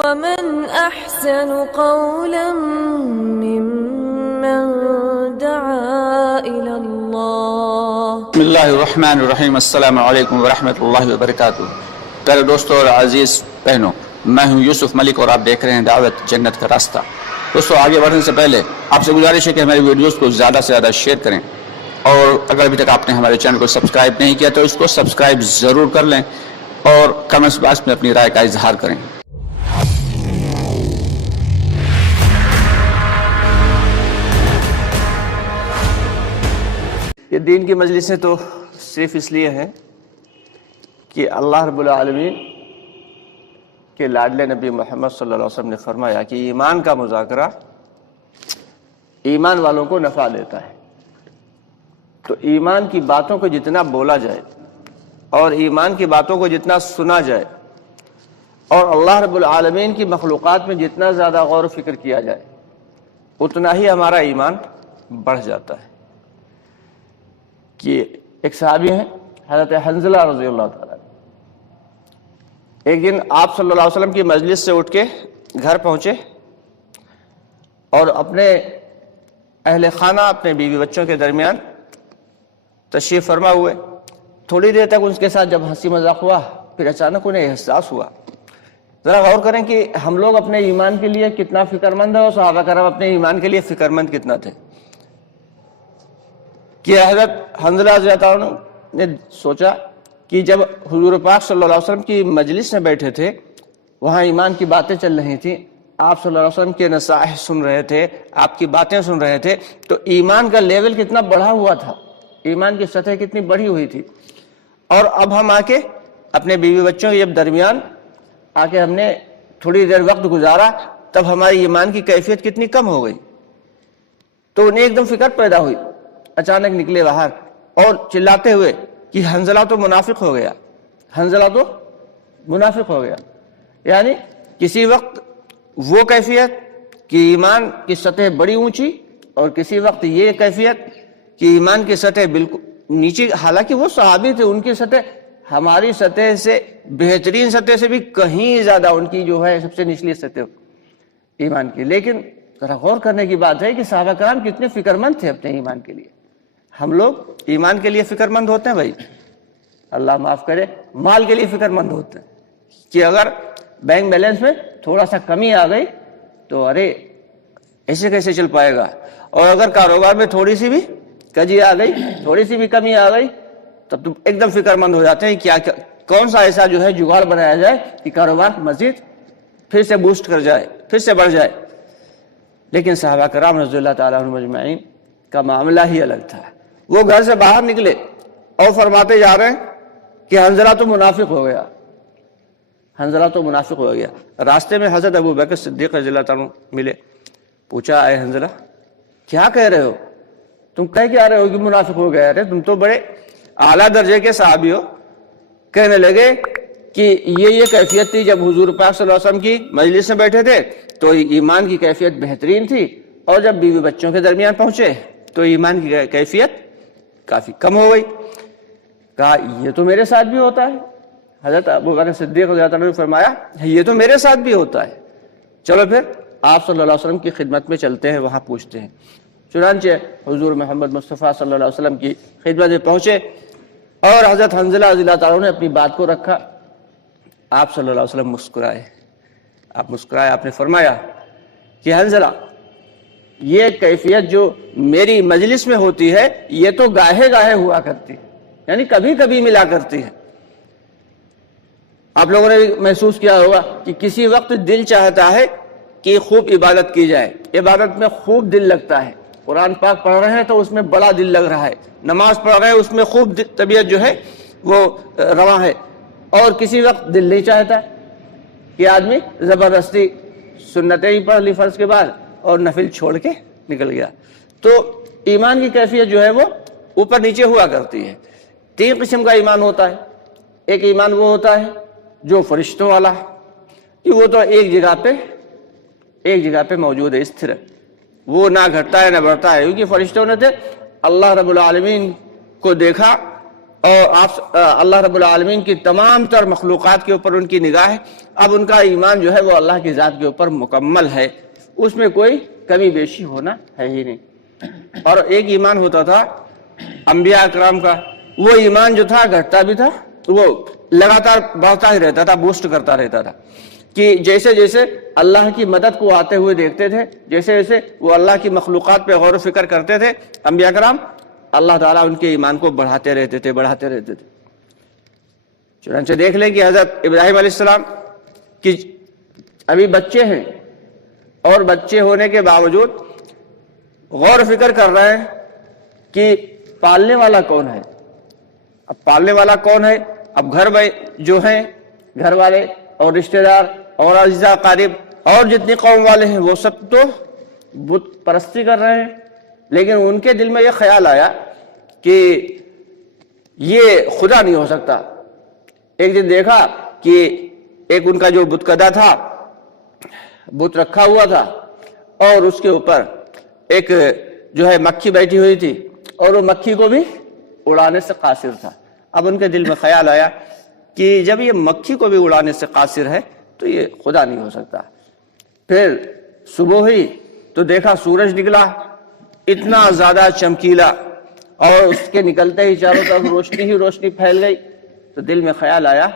ومن أحسن قولا ممن دعا إلى الله. بسم اللہ الرحمن الرحیم. السلام علیکم ورحمۃ اللہ وبرکاتہ. پیارے دوستوں اور عزیز بہنوں، میں ہوں یوسف ملک اور آپ دیکھ رہے ہیں دعوت جنت کا راستہ. دوستوں، آگے بڑھنے سے پہلے آپ سے گزارش ہے کہ ہماری ویڈیوز کو زیادہ سے زیادہ شیئر کریں، اور اگر ابھی تک آپ نے ہمارے چینل کو سبسکرائب نہیں کیا تو اس کو سبسکرائب ضرور کر لیں اور کمنٹس باکس میں اپنی رائے کا اظہار کریں. یہ دین کی مجلسیں تو صرف اس لیے ہیں کہ اللہ رب العالمین کے لاڈلے نبی محمد صلی اللہ علیہ وسلم نے فرمایا کہ ایمان کا مذاکرہ ایمان والوں کو نفع دیتا ہے. تو ایمان کی باتوں کو جتنا بولا جائے اور ایمان کی باتوں کو جتنا سنا جائے اور اللہ رب العالمین کی مخلوقات میں جتنا زیادہ غور و فکر کیا جائے اتنا ہی ہمارا ایمان بڑھ جاتا ہے. کہ ایک صحابی ہیں حضرت حنظلہ رضی اللہ تعالیٰ، ایک دن آپ صلی اللہ علیہ وسلم کی مجلس سے اٹھ کے گھر پہنچے اور اپنے اہل خانہ، اپنے بیوی بچوں کے درمیان تشریف فرما ہوئے. تھوڑی دیر تک ان کے ساتھ جب ہنسی مذاق ہوا، پھر اچانک انہیں احساس ہوا. ذرا غور کریں کہ ہم لوگ اپنے ایمان کے لیے کتنا فکر مند ہیں اور صحابہ کرام اپنے ایمان کے لیے فکر مند کتنا تھے. کہ حضرت حنظلہ رضی اللہ عنہ نے سوچا کہ جب حضور پاک صلی اللہ علیہ وسلم کی مجلس میں بیٹھے تھے، وہاں ایمان کی باتیں چل رہی تھیں، آپ صلی اللہ علیہ وسلم کے نصائح سن رہے تھے، آپ کی باتیں سن رہے تھے، تو ایمان کا لیول کتنا بڑھا ہوا تھا، ایمان کی سطح کتنی بڑھی ہوئی تھی. اور اب ہم آ کے اپنے بیوی بچوں کے جب درمیان آ کے ہم نے تھوڑی دیر وقت گزارا، تب ہماری ایمان کی کیفیت کتنی کم ہو گئی. تو انہیں ایک دم فکر پیدا ہوئی. اچانک نکلے باہر اور چلاتے ہوئے کہ حنظلہ تو منافق ہو گیا، حنظلہ تو منافق ہو گیا. یعنی کسی وقت وہ کیفیت کہ ایمان کی سطح بڑی اونچی، اور کسی وقت یہ کیفیت کہ ایمان کی سطح بالکل نیچی. حالانکہ وہ صحابی تھے، ان کی سطح ہماری سطح سے، بہترین سطح سے بھی کہیں زیادہ ان کی جو ہے سب سے نچلی سطح ایمان کی. لیکن ذرا غور کرنے کی بات ہے کہ صحابہ کرام کتنے فکر مند تھے اپنے ایمان کے لیے. ہم لوگ ایمان کے لیے فکر مند ہوتے ہیں بھائی، اللہ معاف کرے، مال کے لیے فکر مند ہوتے ہیں کہ اگر بینک بیلنس میں تھوڑا سا کمی آ گئی تو ارے ایسے کیسے چل پائے گا، اور اگر کاروبار میں تھوڑی سی بھی کجی آ گئی، تھوڑی سی بھی کمی آ گئی، تب تو ایک دم فکر مند ہو جاتے ہیں کیا کون سا ایسا جو ہے جگاڑ بنایا جائے کہ کاروبار مزید پھر سے بوسٹ کر جائے، پھر سے بڑھ جائے. لیکن صحابہ کرام رضی اللہ تعالیٰ عنہم اجمعین کا معاملہ ہی الگ تھا. وہ گھر سے باہر نکلے اور فرماتے جا رہے ہیں کہ حنظلہ تو منافق ہو گیا، حنظلہ تو منافق ہو گیا. راستے میں حضرت ابو بکر صدیق رضی اللہ تعالیٰ ملے. پوچھا، اے حنظلہ کیا کہہ رہے ہو؟ تم کہہ کیا رہے ہو کہ منافق ہو گیا؟ ارے تم تو بڑے اعلیٰ درجے کے صحابی ہو. کہنے لگے کہ یہ کیفیت تھی جب حضور پاک صلی اللہ علیہ وسلم کی مجلس میں بیٹھے تھے تو ایمان کی کیفیت بہترین تھی، اور جب بیوی بچوں کے درمیان پہنچے تو ایمان کی کیفیت کافی کم ہو گئی. کہا یہ تو میرے ساتھ بھی ہوتا ہے. حضرت ابو بکر صدیق رضی اللہ عنہ نے فرمایا یہ تو میرے ساتھ بھی ہوتا ہے. چلو پھر آپ صلی اللہ علیہ وسلم کی خدمت میں چلتے ہیں، وہاں پوچھتے ہیں. چنانچہ حضور محمد مصطفیٰ صلی اللہ علیہ وسلم کی خدمت میں پہنچے اور حضرت حنظلہ رضی اللہ تعالیٰ نے اپنی بات کو رکھا. آپ صلی اللہ علیہ وسلم مسکرائے. آپ مسکرائے، آپ نے فرمایا کہ حنظلہ یہ کیفیت جو میری مجلس میں ہوتی ہے یہ تو گاہے گاہے ہوا کرتی ہے، یعنی کبھی کبھی ملا کرتی ہے. آپ لوگوں نے محسوس کیا ہوگا کہ کسی وقت دل چاہتا ہے کہ خوب عبادت کی جائے، عبادت میں خوب دل لگتا ہے. قرآن پاک پڑھ رہے ہیں تو اس میں بڑا دل لگ رہا ہے، نماز پڑھ رہے ہیں اس میں خوب طبیعت جو ہے وہ رواں ہے. اور کسی وقت دل نہیں چاہتا کہ آدمی زبردستی سنتیں ہی پڑھ لی فرض کے بعد اور نفل چھوڑ کے نکل گیا. تو ایمان کی کیفیت جو ہے وہ اوپر نیچے ہوا کرتی ہے. 3 قسم کا ایمان ہوتا ہے. ایک ایمان وہ ہوتا ہے جو فرشتوں والا ہے کہ وہ تو ایک جگہ پہ موجود ہے، استھر ہے، وہ نہ گھٹتا ہے نہ بڑھتا ہے. کیونکہ فرشتوں نے تھے اللہ رب العالمین کو دیکھا اور آپ اللہ رب العالمین کی تمام تر مخلوقات کے اوپر ان کی نگاہ ہے. اب ان کا ایمان جو ہے وہ اللہ کی ذات کے اوپر مکمل ہے، اس میں کوئی کمی بیشی ہونا ہے ہی نہیں. اور ایک ایمان ہوتا تھا انبیاء اکرام کا، وہ ایمان جو تھا گھٹتا بھی تھا، وہ لگاتار بڑھتا ہی رہتا تھا، بوسٹ کرتا رہتا تھا، کہ جیسے جیسے اللہ کی مدد کو آتے ہوئے دیکھتے تھے، جیسے جیسے وہ اللہ کی مخلوقات پہ غور و فکر کرتے تھے انبیاء کرام، اللہ تعالیٰ ان کے ایمان کو بڑھاتے رہتے تھے. چنانچہ دیکھ لیں کہ حضرت ابراہیم علیہ السلام کی ابھی بچے ہیں، اور بچے ہونے کے باوجود غور و فکر کر رہے ہیں کہ پالنے والا کون ہے. اب پالنے والا کون ہے؟ اب گھر میں جو ہیں گھر والے اور رشتہ دار اور اعزاء قریب اور جتنی قوم والے ہیں وہ سب تو بت پرستی کر رہے ہیں. لیکن ان کے دل میں یہ خیال آیا کہ یہ خدا نہیں ہو سکتا. ایک دن دیکھا کہ ایک ان کا جو بت کدا تھا، بت رکھا ہوا تھا، اور اس کے اوپر ایک جو ہے مکھی بیٹھی ہوئی تھی، اور وہ مکھی کو بھی اڑانے سے قاصر تھا. اب ان کے دل میں خیال آیا کہ جب یہ مکھی کو بھی اڑانے سے قاصر ہے تو یہ خدا نہیں ہو سکتا. پھر صبح ہوئی تو دیکھا سورج نکلا، اتنا زیادہ چمکیلا، اور اس کے نکلتے ہی چاروں طرف روشنی ہی روشنی پھیل گئی. تو دل میں خیال آیا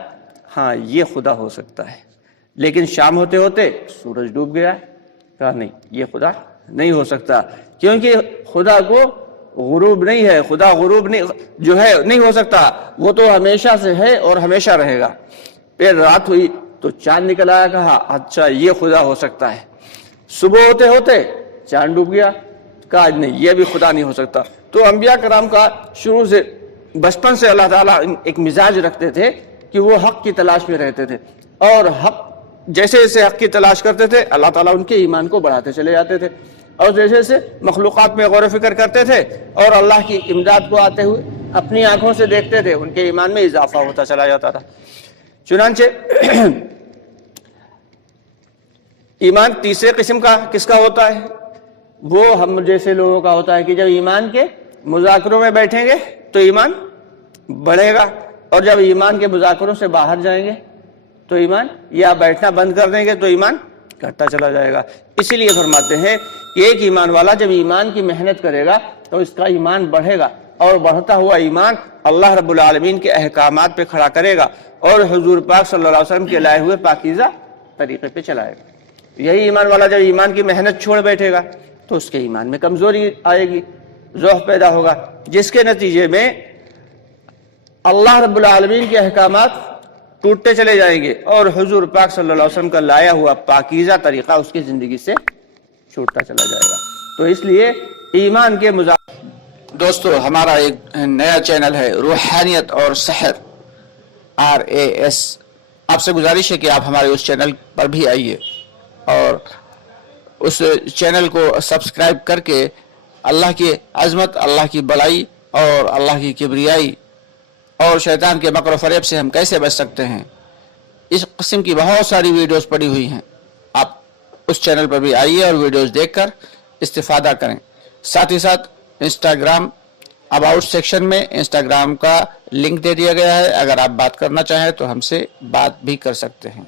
ہاں یہ خدا ہو سکتا ہے. لیکن شام ہوتے ہوتے سورج ڈوب گیا. کہا نہیں، یہ خدا نہیں ہو سکتا، کیونکہ خدا کو غروب نہیں ہے، خدا غروب نہیں جو ہے نہیں ہو سکتا، وہ تو ہمیشہ سے ہے اور ہمیشہ رہے گا. پھر رات ہوئی تو چاند نکل آیا. کہا اچھا یہ خدا ہو سکتا ہے. صبح ہوتے ہوتے چاند ڈوب گیا. کہا نہیں، یہ بھی خدا نہیں ہو سکتا. تو انبیاء کرام کا شروع سے بچپن سے اللہ تعالیٰ ایک مزاج رکھتے تھے کہ وہ حق کی تلاش میں رہتے تھے، اور حق جیسے جیسے حق کی تلاش کرتے تھے اللہ تعالیٰ ان کے ایمان کو بڑھاتے چلے جاتے تھے، اور جیسے جیسے مخلوقات میں غور و فکر کرتے تھے اور اللہ کی امداد کو آتے ہوئے اپنی آنکھوں سے دیکھتے تھے، ان کے ایمان میں اضافہ ہوتا چلا جاتا تھا. چنانچہ ایمان تیسرے قسم کا کس کا ہوتا ہے؟ وہ ہم جیسے لوگوں کا ہوتا ہے کہ جب ایمان کے مذاکروں میں بیٹھیں گے تو ایمان بڑھے گا، اور جب ایمان کے مذاکروں سے باہر جائیں گے تو ایمان، یا بیٹھنا بند کر دیں گے تو ایمان گھٹتا چلا جائے گا. اسی لیے فرماتے ہیں کہ ایک ایمان والا جب ایمان کی محنت کرے گا تو اس کا ایمان بڑھے گا، اور بڑھتا ہوا ایمان اللہ رب العالمین کے احکامات پہ کھڑا کرے گا اور حضور پاک صلی اللہ علیہ وسلم کے لائے ہوئے پاکیزہ طریقے پہ چلائے گا. یہی ایمان والا جب ایمان کی محنت چھوڑ بیٹھے گا تو اس کے ایمان میں کمزوری آئے گی، ضعف پیدا ہوگا، جس کے نتیجے میں اللہ رب العالمین کے احکامات ٹوٹتے چلے جائیں گے اور حضور پاک صلی اللہ علیہ وسلم کا لایا ہوا پاکیزہ طریقہ اس کی زندگی سے چھوٹتا چلا جائے گا. تو اس لیے ایمان کے دوستو، ہمارا ایک نیا چینل ہے روحانیت اور سحر RAS. آپ سے گزارش ہے کہ آپ ہمارے اس چینل پر بھی آئیے اور اس چینل کو سبسکرائب کر کے اللہ کی عظمت، اللہ کی بڑائی اور اللہ کی کبریائی اور شیطان کے مکر و فریب سے ہم کیسے بچ سکتے ہیں، اس قسم کی بہت ساری ویڈیوز پڑی ہوئی ہیں. آپ اس چینل پر بھی آئیے اور ویڈیوز دیکھ کر استفادہ کریں. ساتھ ہی ساتھ انسٹاگرام اباؤٹ سیکشن میں انسٹاگرام کا لنک دے دیا گیا ہے، اگر آپ بات کرنا چاہیں تو ہم سے بات بھی کر سکتے ہیں.